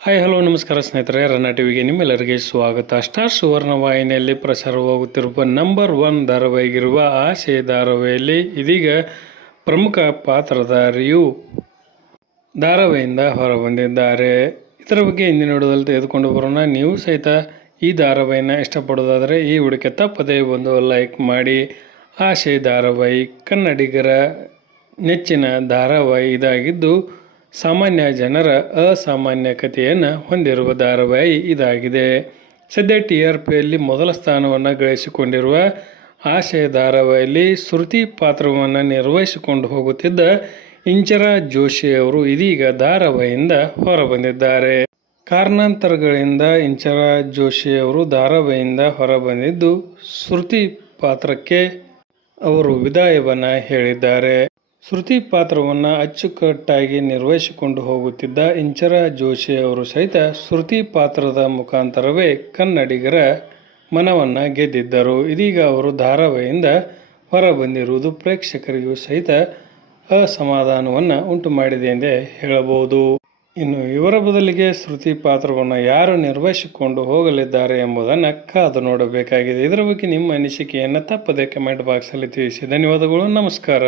Hi hello ನಮಸ್ಕಾರ ಸ್ನೇಹಿತರೆ, ರನ್ನ ಟಿವಿಗೆ ನಿಮ್ಮೆಲ್ಲರಿಗೆ ಸ್ವಾಗತ. ಸ್ಟಾರ್ ಸುವರ್ಣ ವಾಹಿನಿಯಲ್ಲಿ ಪ್ರಸಾರವಾಗುತ್ತಿರುವ ನಂಬರ್ 1 ಧಾರಾವಾಹಿಗಿರುವ ಆಸೆ ಧಾರಾವಾಹಿಯಲ್ಲಿ ಇದೀಗ ಪ್ರಮುಖ ಪಾತ್ರಧಾರಿಯು ಧಾರಾವಾಹಿಯಿಂದ ಹೊರಬಂದಿದ್ದಾರೆ. ಇದರ ಬಗ್ಗೆ ಇಂದಿನ ವಿಡಿಯೋದಲ್ಲಿ ತೆಗೆದುಕೊಂಡು ಬರೋಣ. ನೀವು ಸಹಿತ ಈ ಧಾರಾವಾಹಿನ ಇಷ್ಟಪಡೋದಾದರೆ ಈ ವಿಡಿಯೋಕ್ಕೆ ತಪ್ಪದೇ ಒಂದು ಲೈಕ್ ಮಾಡಿ. ಆಸೆ ಧಾರಾವಾಹಿ ಕನ್ನಡಿಗರ ನೆಚ್ಚಿನ ಧಾರಾವಾಹಿ ಇದಾಗಿದ್ದು, ಸಾಮಾನ್ಯ ಜನರ ಅಸಾಮಾನ್ಯ ಕಥೆಯನ್ನು ಹೊಂದಿರುವ ಧಾರಾವಾಹಿ ಇದಾಗಿದೆ. ಸದ್ಯ TRPಯಲ್ಲಿ ಮೊದಲ ಸ್ಥಾನವನ್ನು ಗಳಿಸಿಕೊಂಡಿರುವ ಆಸೆ ಧಾರಾವಾಹಿಯಲ್ಲಿ ಶ್ರುತಿ ಪಾತ್ರವನ್ನು ನಿರ್ವಹಿಸಿಕೊಂಡು ಹೋಗುತ್ತಿದ್ದ ಇಂಚರಾ ಜೋಶಿ ಅವರು ಇದೀಗ ಧಾರಾವಾಹಿಯಿಂದ ಹೊರಬಂದಿದ್ದಾರೆ. ಕಾರಣಾಂತರಗಳಿಂದ ಇಂಚರಾ ಜೋಶಿ ಅವರು ಧಾರಾವಾಹಿಯಿಂದ ಹೊರಬಂದಿದ್ದು, ಶ್ರುತಿ ಪಾತ್ರಕ್ಕೆ ಅವರು ವಿದಾಯವನ್ನು ಹೇಳಿದ್ದಾರೆ. ಶ್ರುತಿ ಪಾತ್ರವನ್ನು ಅಚ್ಚುಕಟ್ಟಾಗಿ ನಿರ್ವಹಿಸಿಕೊಂಡು ಹೋಗುತ್ತಿದ್ದ ಇಂಚರಾ ಜೋಶಿ ಅವರು ಸಹಿತ ಶ್ರುತಿ ಪಾತ್ರದ ಮುಖಾಂತರವೇ ಕನ್ನಡಿಗರ ಮನವನ್ನು ಗೆದ್ದಿದ್ದರು. ಇದೀಗ ಅವರು ಧಾರಾವಾಹಿಯಿಂದ ಹೊರಬಂದಿರುವುದು ಪ್ರೇಕ್ಷಕರಿಗೂ ಸಹಿತ ಅಸಮಾಧಾನವನ್ನು ಉಂಟು ಮಾಡಿದೆ ಎಂದೇ ಹೇಳಬಹುದು. ಇನ್ನು ಇವರ ಬದಲಿಗೆ ಶ್ರುತಿ ಪಾತ್ರವನ್ನು ಯಾರು ನಿರ್ವಹಿಸಿಕೊಂಡು ಹೋಗಲಿದ್ದಾರೆ ಎಂಬುದನ್ನು ಕಾದು ನೋಡಬೇಕಾಗಿದೆ. ಇದರ ಬಗ್ಗೆ ನಿಮ್ಮ ಅನಿಸಿಕೆಯನ್ನು ತಪ್ಪದೇ ಕಮೆಂಟ್ ಬಾಕ್ಸಲ್ಲಿ ತಿಳಿಸಿ. ಧನ್ಯವಾದಗಳು. ನಮಸ್ಕಾರ.